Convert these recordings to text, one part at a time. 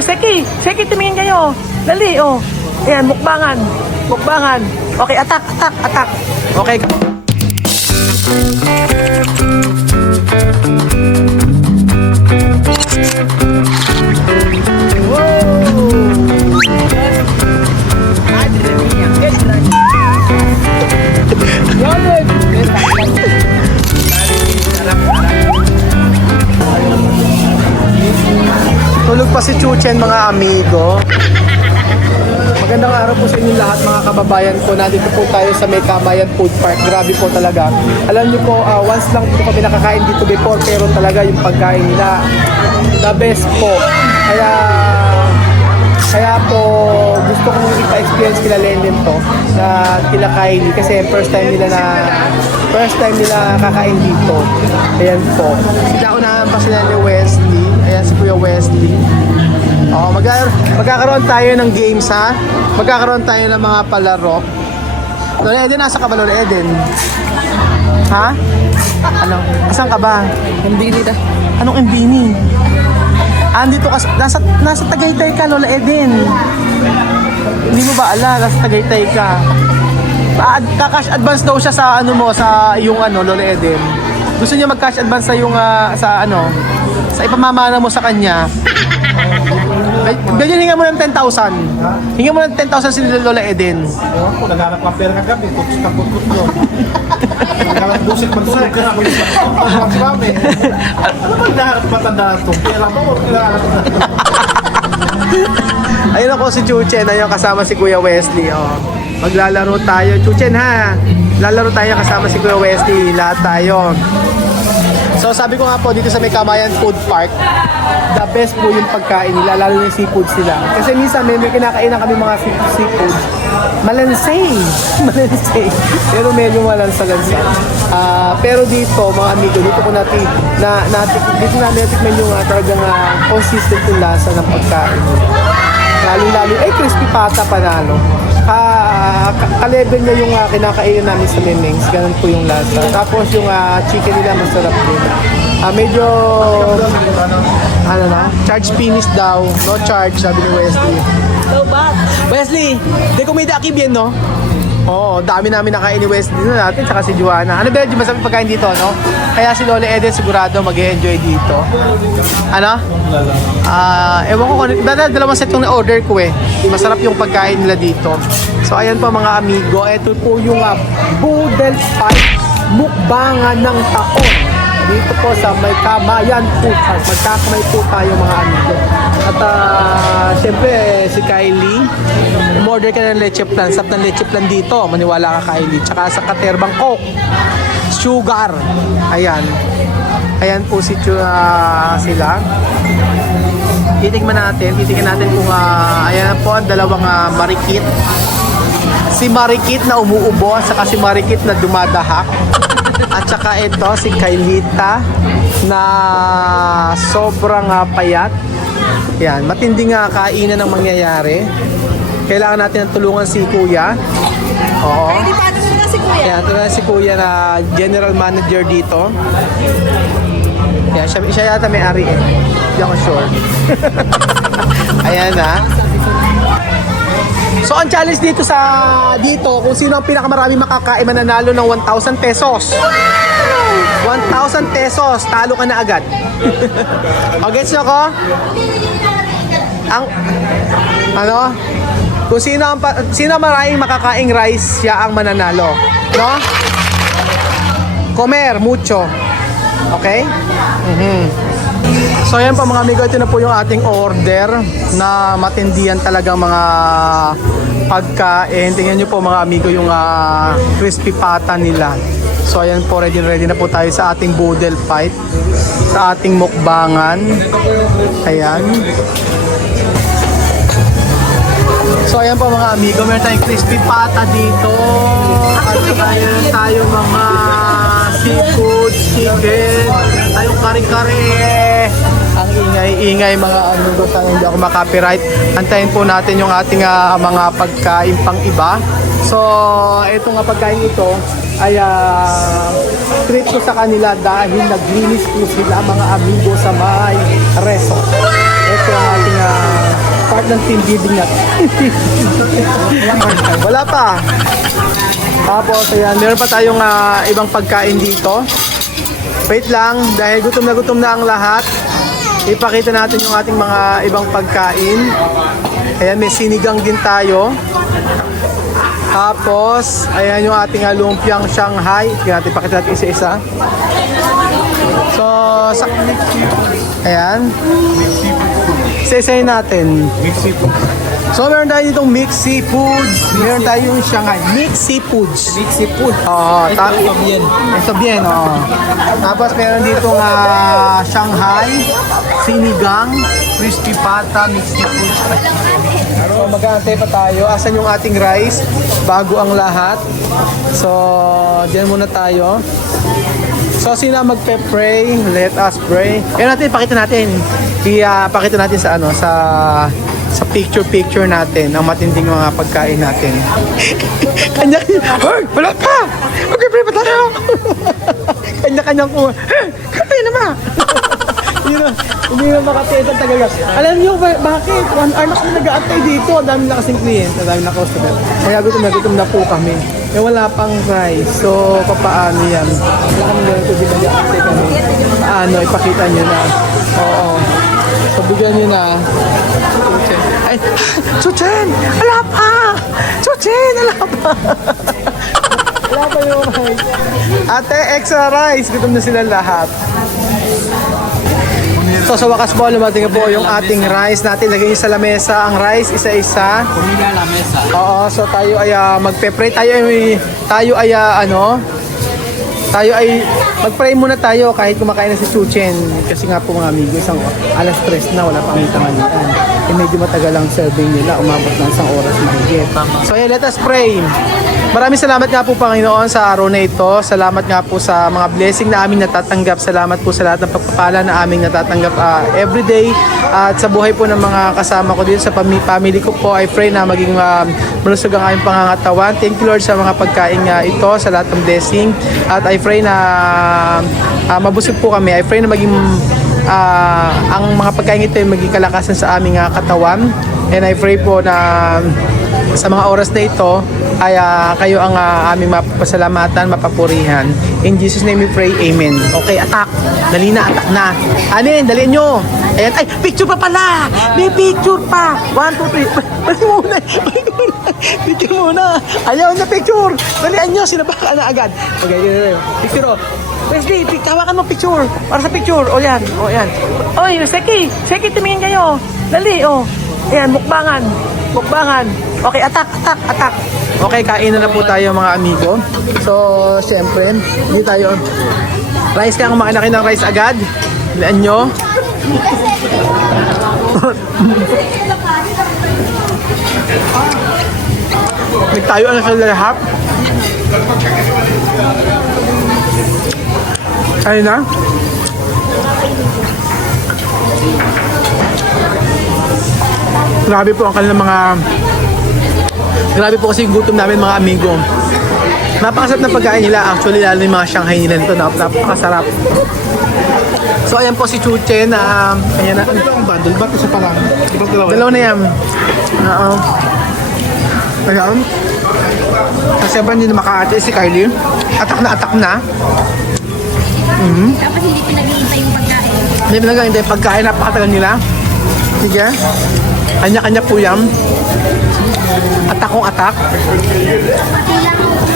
Seki. Seki, tumingin kayo. Dali, oh. Ayan, mukbangan. Mukbangan. Okay, attack, attack, attack. Okay. Tulog pa si Chuchen, mga amigo. Magandang araw po sa inyo lahat, mga kababayan ko. Nandito po tayo sa May Kabayan Food Park. Grabe po talaga. Alam niyo po, once lang po kami nakakain dito before, pero talaga yung pagkain nila, the best po. Kaya po gusto kong ipa-experience kila Lennon to na kila Kylie kasi first time nila kakain dito. Ayan po. Sinaunahan pa sila ni Wesley. Ayan si Kuya Wesley. Oh, magkakaroon tayo ng games, ha? Magkakaroon tayo ng mga palaro. Lola Eden, nasa ka ba, Lola Eden? Ha? Ano? Asan ka ba? Mbini na. Anong Mbini? Andito ka, nasa Tagaytay ka, Lola Eden. Hindi mo ba ala, nasa Tagaytay ka. Ka-cash advance daw siya sa ano mo, sa yung ano, Lola Eden. Gusto niya mag-cash advance sa yung sa ano, sa ipamamana mo sa kanya. Ganyan, hinga mo ng 10,000. Hinga mo ng 10,000 si Lola Eden. Ewan ko, naghanap ka pera kagabi, tutos ka putos mo. Naghanap busit magsulog ka na, kuya sa kami. Ano ba hinahanap matanda ito? Pera mo o hinahanap na? Ayun ako si Chuchen, ayun kasama si Kuya Wesley. Oh. Maglalaro tayo. Chuchen, ha? Lalaro tayo kasama si Kuya Wesley. Lahat tayo. So sabi ko nga po dito sa May Kabayan Food Park, the best po yung pagkain nila, lalo yung seafoods nila. Kasi minsan may kinakainan kami mga seafoods. Malansay. Malansay. Pero medyo malansa-lansa. Pero dito, mga amigo, dito ko natin natikman yung talagang consistent yung lasa ng pagkain. Lalo-lalo, crispy pata panalo. Ka-level niya yung kinakainin namin sa Memings. Ganun po yung lasa. Tapos yung chicken nila masarap din. Medyo ano na, charge finish daw. No charge, sabi ni Wesley. No bad. Wesley, de comida aquí bien, no? Oo, dami namin nakain ni Wesley na natin, tsaka si Joanna. Ano ba yung masarap pagkain dito, no? Kaya si Lola Eden sigurado mag-enjoy dito. Ano? Ewan ko kung dalawang set yung na-order ko eh. Masarap yung pagkain nila dito. So ayan po mga amigo, ito po yung Boodle Fight Mukbangan ng Taon. Dito po sa May Kabayan Food Park. Magkakamay po tayo mga amigo. At syempre si Kylie, umorder ka ng leche plan. Sap ng leche plan dito. Maniwala ka, Kylie. Tsaka sa katerbang Coke. Sugar. Ayan. Ayan po sila. Titignan natin kung ayan po ang dalawang marikit. Si Marikit na umuubo, saka si Marikit na dumadahak. At saka ito si Kailita na sobrang payat. Yan, matinding kainan ang mangyayari. Kailangan natin ng tulungan si Kuya. Oo. Hindi pa ito na si Kuya. Yan, ito na si Kuya na general manager dito. Yan, siya yata may-ari eh. Hindi ako sure. Ayan na. So ang challenge dito kung sino ang pinakamarami makakain mananalo ng 1,000 pesos. 1,000 pesos, talo ka na agad. O gets nyo ko? Kung sino maraming makakaing rice, siya ang mananalo. No? Comer mucho. Okay? So ayan po mga amigo, ito na po yung ating order na matindihan talagang mga pagkain. Tingnan nyo po mga amigo yung crispy pata nila. So ayan po, ready na po tayo sa ating boodle fight, sa ating mukbangan. Ayan. So ayan po mga amigo, meron tayong crispy pata dito. At meron tayo mga seafood, chicken, tayong kare-kare. Ang ingay-ingay mga amigo, sana hindi ako makapiright. Antayin po natin yung ating mga pagkain pang iba. So ito nga pagkain ito ay treat ko sa kanila dahil naglinis po sila mga amigo sa may reso. Ito ang ating ng team building natin. Wala pa. Tapos, ayan, meron pa tayong ibang pagkain dito. Wait lang, dahil gutom na ang lahat. Ipakita natin yung ating mga ibang pagkain. Ayan, may sinigang din tayo. Tapos, ayan yung ating lumpiang Shanghai. Pakita natin isa-isa. So, ayan. Isa-isahin natin. So, meron tayo ditong mixed seafoods. Meron tayong Shanghai. Mixed seafoods. Mixed seafood. Oo. Ito bien. Oo. Tapos, meron ditong Shanghai, sinigang, crispy pata, mixed seafood. So, mag-aantay pa tayo. Asan yung ating rice? Bago ang lahat. So, dyan muna tayo. So, sino magpe-pray? Let us pray. Kaya natin, pakita natin. Pakita natin sa sa picture natin ang matinding mga pagkain natin. Kanya-kanya, hoy, wala pa! Okay, pray pa tayo! Kanya-kanyang kuha, kapay naman! Hindi na makatiis ang tagalas. Alam niyo bakit? 1 hour na kami nag-aantay dito. Ang dami na kasing kliyente, ang dami na customer. Kaya gutom na po kami. Kaya wala pang rice. So, papaano yan? Wala kami ganito, di ba nag-aantay kami? Paano? Ipakita niyo na. Oo. So, bigyan niyo na. Ay, Chuchen! Wala pa! Chuchen! Wala pa! Wala pa yung rice. Ate, extra rice. Gutom na sila lahat. So sa wakas po, lumating na po yung ating rice natin. Lagay sa lamesa ang rice, isa-isa. Pumila la mesa. Oo, so tayo ay magpe-pray. Tayo ay mag-pray muna tayo kahit kumakain na si Chuchen. Kasi nga po mga amigo, isang alas 3 na, wala pang tanghalian. Eh medyo matagal ang serving nila, umabot ng 1 oras mahigit. So yeah, let us pray. Maraming salamat nga po Panginoon sa araw na ito. Salamat nga po sa mga blessing na aming natatanggap. Salamat po sa lahat ng pagpapala na aming natatanggap everyday. At sa buhay po ng mga kasama ko dito sa family ko po, I pray na maging malusog ang aming pangangatawan. Thank you Lord sa mga pagkain ito, sa lahat ng blessing. At I pray na mabusog po kami. I pray na maging ang mga pagkain ito ay maging kalakasan sa aming katawan. And I pray po na sa mga oras na ito ay kayo ang aming mapasalamatan, mapapurihan. In Jesus' name we pray, Amen. Okay, attack. Dali na, attack na. Anin, dali nyo. Ayan, ay, picture pa pala. May picture pa. 1, 2, 3. Balik muna. Picture muna. Ayaw na picture. Dalian nyo, sinabakan na agad. Okay, picture o. Wesley, tawakan mo picture. Para sa picture. O yan, o yan. Oy, Seki, tumingin kayo. Dali, o. Ayan, mukbangan. Okay, attack. Okay, kain na po tayo mga amigo. So, syempre, hindi tayo rice kaya kumain na kayo ng rice agad. Bilaan nyo. Nagtayo na sa lahat. Ayun na. Grabe po ang kanilang grabe po kasi yung gutom namin mga amigo. Napakasarap na pagkain nila. Actually, lalo yung mga Shanghai nila nito. Napakasarap. So, ayan po si Chuchen. Ayan na. Ito ang bundle, ba't isa pa lang? Dalawa na yan. Oo. Ayan. Kasi ba hindi na makaate si Kylie? Atak na. Tapos hindi pinag-iintay yung pagkain. Hindi pinag-iintay yung pagkain. Napakatagal nila. Sige. Kanya-kanya po yan. Atak.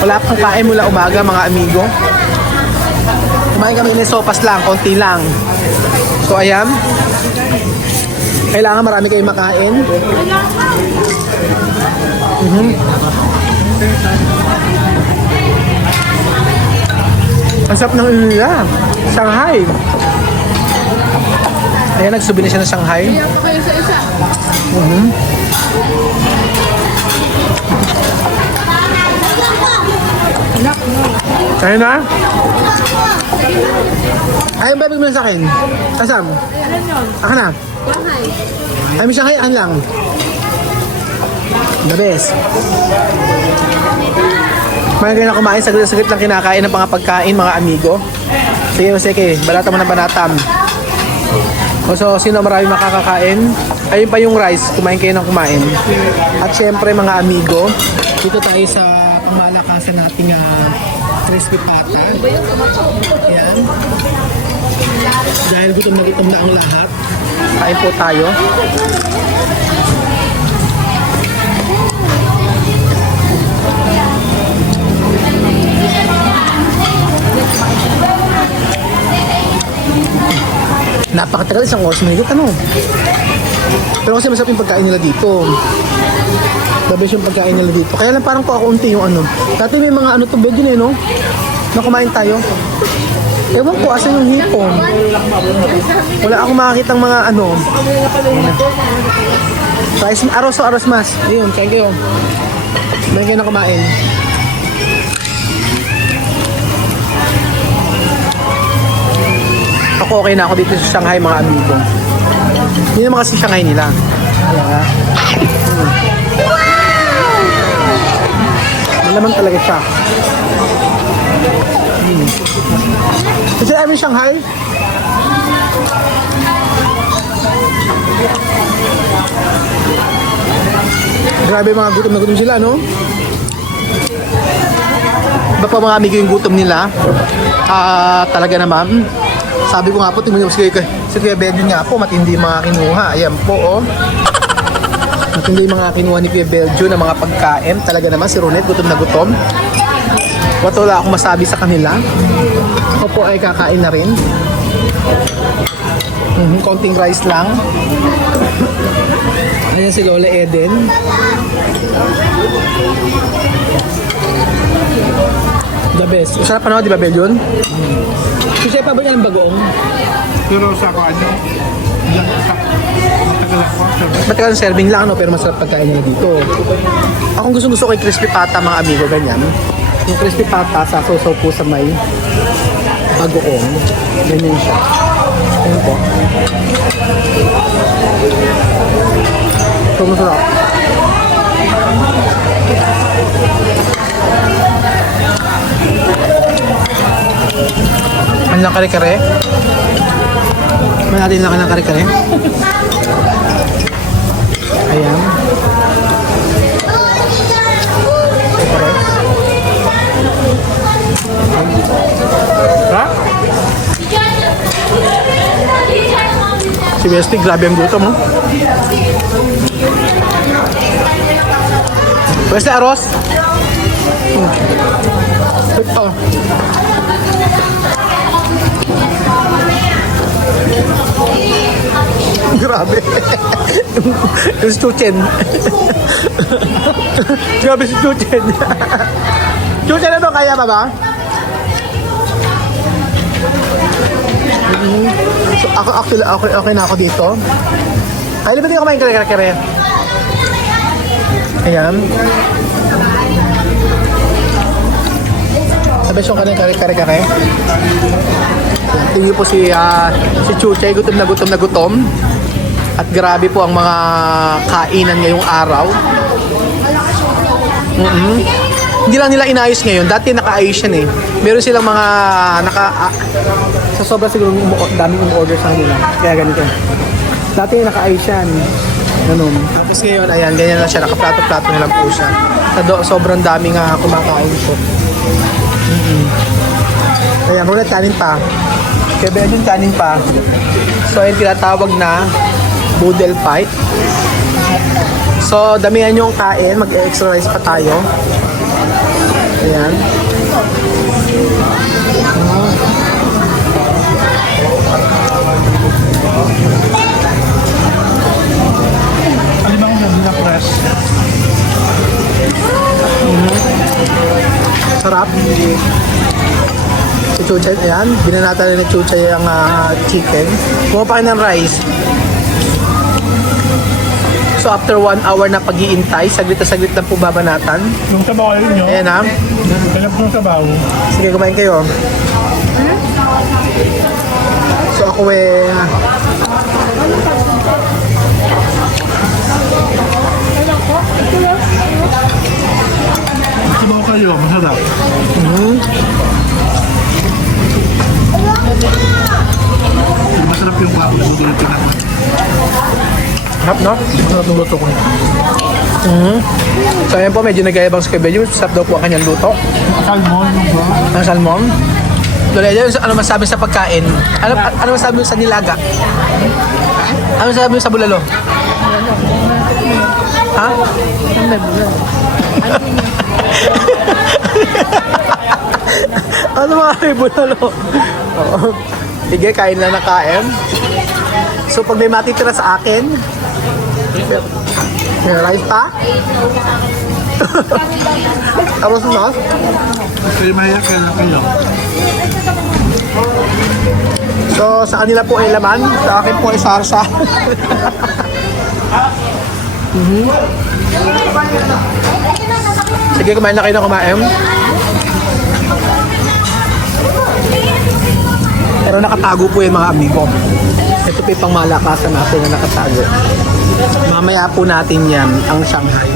Wala pang kain mula umaga mga amigo. Kumain kami ng sopas lang, konti lang. So ayan. Kailangan marami kayong makain. Ang sarap ng nila. Shanghai. Ayan, nagsubi na siya ng Shanghai. Ayun na. Ayun ba, bigyan mo na sa akin? Asam? Akin na. Ay, may Shanghai, akin lang. The best. Kumain kayo na kumain, saglit lang kinakain ng mga pagkain, mga amigo. Sige, balata mo ng banatam. So, sino marami makakakain? Ayun pa yung rice, kumain kayo ng kumain. At syempre mga amigo, dito tayo sa pamalakasan nating crispy pata. Ayan. Dahil gutom na ang lahat, kain po tayo. Napakatagal, isang oras mahigit, ano? Pero kasi masarap yung pagkain nila dito. Dabis yung pagkain nila dito. Kaya lang parang kaunti yung ano. Dati may mga ano to bed yun eh, no? Na kumain tayo. Ewan ko, asan yung hipon? Wala akong makakitang mga ano. Rice, aros mas. Ayun, kain kayo. Meron kayo na kumain. Ako okay na ako dito sa Shanghai mga amigo. Hindi naman kasi Shanghai nila. Ayan ha. Malaman talaga siya. Is it ever Shanghai? Grabe mga gutom na gutom sila, no? Iba pa mga amigo yung gutom nila. Talaga naman. Sabi ko nga po, tingnan mo si Kuya Belgium nga po, matindi yung mga kinuha. Ayan po, oh. Matindi yung mga kinuha ni Kuya Belgium ng mga pagkain. Talaga naman, si Ronet, gutom na gutom. Wala akong masabi sa kanila. Ako po ay kakain na rin. Konting rice lang. Ayan si Lola Eden. The best. Sarap pa naman, di ba, Belgium? Kasi pa ba niya ng bagoong? Pero sa ano, matagal ako. Matagal ang serving lang, no? Pero masarap pagkain niya dito. Akong gusto kay crispy pata, mga amigo, ganyan. Yung crispy pata, sasaw po sa may bagoong. Ganyan siya. Ayun po. So, masarap. Ang lang kare-kare. May natin lang ng kare-kare. Ayan. Kare-kare. Ha? Si Westy, grabe ang gutom, oh. Westy, aros? Ito. Grabe. Yung si Chuchen. Grabe si Chuchen. Chuchen, ano kaya ba ba? So, ako actually okay na ako dito. Kaya ba di ako kumain kare-kare? Ayan. Sabes yung kanang kare-kare. Tingin po si Chuchay, gutom na gutom. At grabe po ang mga kainan ngayong araw. Hindi lang nila inayos ngayon. Dati naka-ayos yan eh. Meron silang mga sa sobra siguro daming order sa kanila. Kaya ganito. Dati naka-ayos yan. Ganun. Tapos ngayon, ayan, ganyan na siya. Nakaplato-plato na lang po siya. Sobrang daming kumakain po. Ayan, ulit kanin pa. Kaya Benjamin kanin pa. So, ayun tinatawag na boodle fight. So, damihan yung kain. Mag-exercise pa tayo. Ayan. Ano ba ang sabi na press? Sarap. Si Chuchay, ayan. Binanata rin ni Chuchay ang chicken. Kumapakain ng rice. So after 1 hour na pag-iintay, saglit na po babanatan. Yung sabaw kayo nyo? Ayan ha. Kalap yung sabaw. Sige, kumain kayo. So ako Sabaw kayo, masarap. Masarap yung papo. Harap No? Masarap ng luto ko niya. So ayan po, medyo nagayabang si Kuya Benji. Sarap daw po ang kanyang luto. Salmon, yung ba? Ang salmon. Lola Eden, ano masabi sa pagkain? Ano masabi mo sa nilaga? Ano masabi mo sa bulalo? Ha? Ano mga may bulalo? Oo. Sige, kain lang na kain. So pag may matitira sa akin, may rice pa? Tapos na? Kaya mahiyak ka na kayo. So sa kanila po ay laman, sa akin po ay sarsa. Sige, kumain na kayo ng kumain. Pero nakatago po yung mga amigo. Ito po yung pangmalakasan natin na nakatago. Mamaya po natin yan, ang Shanghai.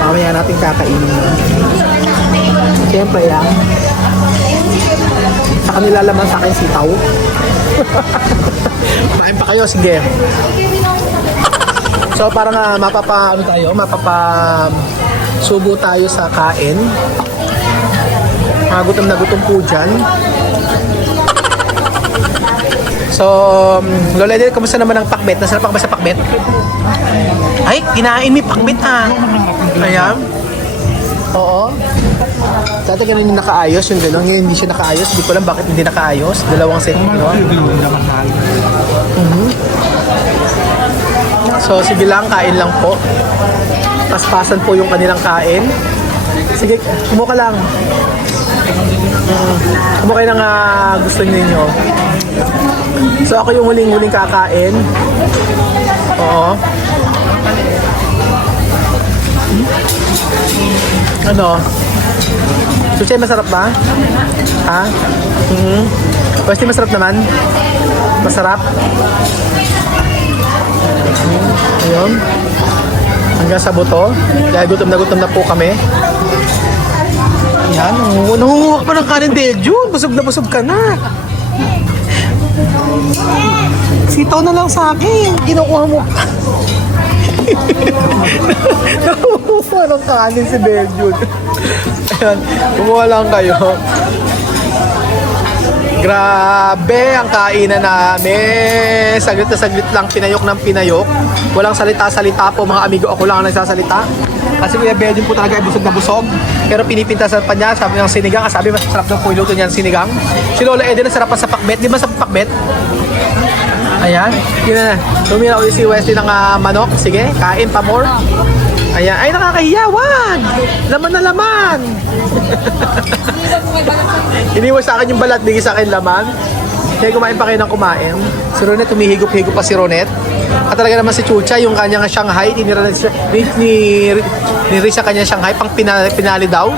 Mamaya natin kakainin yan. Siyempre yan. Sa kanila laman, sa akin sitaw. Kumain pa kayo, sige. So parang subo tayo sa kain. Gutom na gutom po dyan. So, Lola Eden, kamusta naman ang pakbet? Nasarap ka ba sa pakbet? Ay, kinain mo yung pakbet ah. Ayan. Oo. Dati ganun yung nakaayos, yung gano'n. Ngayon hindi siya nakaayos. Hindi ko alam bakit hindi nakaayos. Dalawang set yung ginawa. So, sige lang, kain lang po. Paspasan po yung kanilang kain. Sige, kumuha ka lang. Kumuha kayo ng gusto ninyo. So, ako yung huling-huling kakain. Oo. Ano? Sushi, masarap ba? Ha? Pwede masarap naman? Masarap? Ayun. Hanggang sa buto. Dahil gutom na po kami. Ayan. Nangunguha ka pa ng kanin, Deljun. Busog na busog ka na. Sitaw na lang sa akin. Kinukuha mo. Nangunguha ng kanin si Deljun. Ayan. Kumuha lang kayo. Grabe ang kainan namin. Saglit na saglit lang, pinayok ng pinayok. Walang salita-salita po mga amigo. Ako lang ang nagsasalita. Kasi Kuya Benji po talaga ay busog na busog. Pero pinipintasan pa niya, sabi ng sinigang. Sabi mas sarap daw po yung luto niya ng sinigang. Si Lola Eden, sarap pa sa pakbet. Di ba sa pakbet? Ayan. Yun na. Tumira ulit si Wesley ng manok. Sige, kain pa more. Ayan. Ay, nakakahiya. Wag! Laman na laman. Iniwas sa akin yung balat, bigay sa akin laman. Kaya kumain pa kayo ng kumain. Si Ronet, humihigop-higop pa si Ronet. At talaga naman si Chucha, yung kanyang Shanghai, tinira ni Risa kanyang Shanghai, pang pinali daw.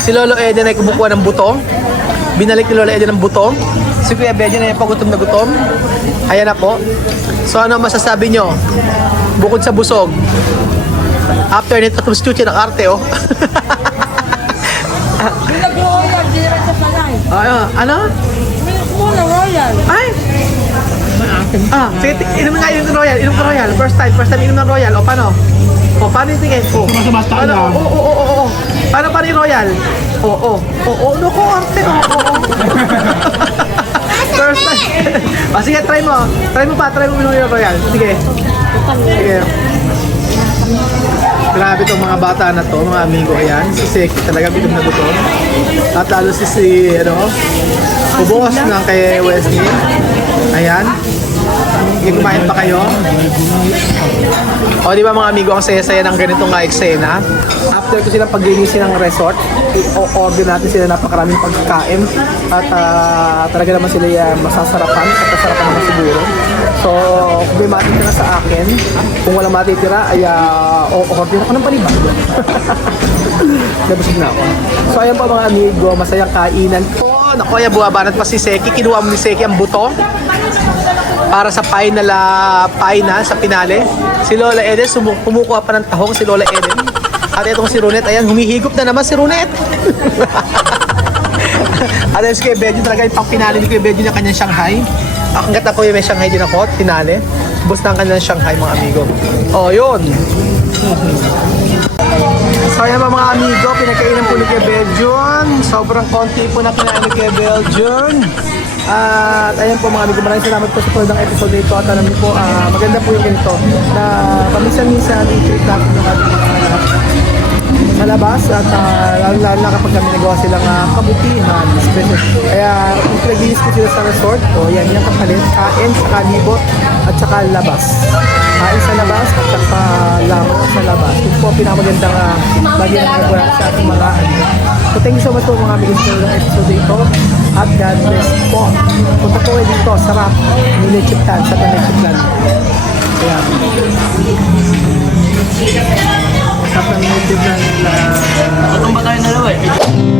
Si Lolo Eden ay kumukuha ng buto. Binalik ni Lola Eden ng buto. Si Kuya Benji na yung pagutom na gutom. Ayan na po. So ano masasabi nyo? Bukod sa busog. After nito, tapos Chucha ng arte, oh. Ano? Ay! Sige, inom nga yung Royal. Inom ka Royal. First time inom ng Royal. O, paano? O, paano yung tingin? O, paano? Oo. Paano yung Royal? Oo. Naku, arte. Oo. First time. O, sige, try mo. Try mo inom yung Royal. Sige. Grabe itong mga bata na to, mga amigo. Ayan, si Seki talaga gutom na gutom. At lalo si Ubos ng kay Wesley. Ayan. Hindi kumain pa kayo. O di ba mga amigo, ang saya-saya ng ganitong eksena. After ko silang paglinisin ng resort, i-order natin sila napakaraming pagkain. At talaga naman sila masasarapan at masarapan naman siguro. So, kung may matitira sa akin, kung walang matitira, ay order ako ng palibag. Nabusog na ako. So, ayan po mga amigo, masayang kainan po. Naku, ayan, buwabanat pa si Seki. Kinuha mo ni Seki ang buto para sa final sa finale. Si Lola Eden, kumukuha pa ng tahong si Lola Eden. At itong si Ronet, ayan, humihigop na naman si Ronet. At ayun si Kuya Benji, talaga yung pang-finale ni Kuya Benji na kanyang Shanghai. Hanggat na po yung may Shanghai din ako, finale. ubos na ang kanilang Shanghai mga amigo. Oh, yun. So ayan ba mga amigo, pinagkainan po ni Kuya Belgian. Sobrang konti po na kinain ni Kuya Belgian. At ayan po mga amigo, maraming salamat po sa ng episode nito. At alam niyo po, maganda po yung ganito na paminsan-minsan i-treat natin yung sa labas at lalo na kapag kami nagawa silang kabutihan. Kaya nag-release ko sila sa resort. O yan, yung kapalit, kain, saka libot at saka labas. Kain sa labas at saka laro sa labas. Ito po pinakamagandang lagi na nagawa sa ating mga So thank you so much po mga amigos sa episode ito. At God bless po. Punta po kayo dito, sarap. Nilechiptan, sa Nilechiptan. Kaya sarap ng Nilechiptan. Itong ba tayo dalawa eh?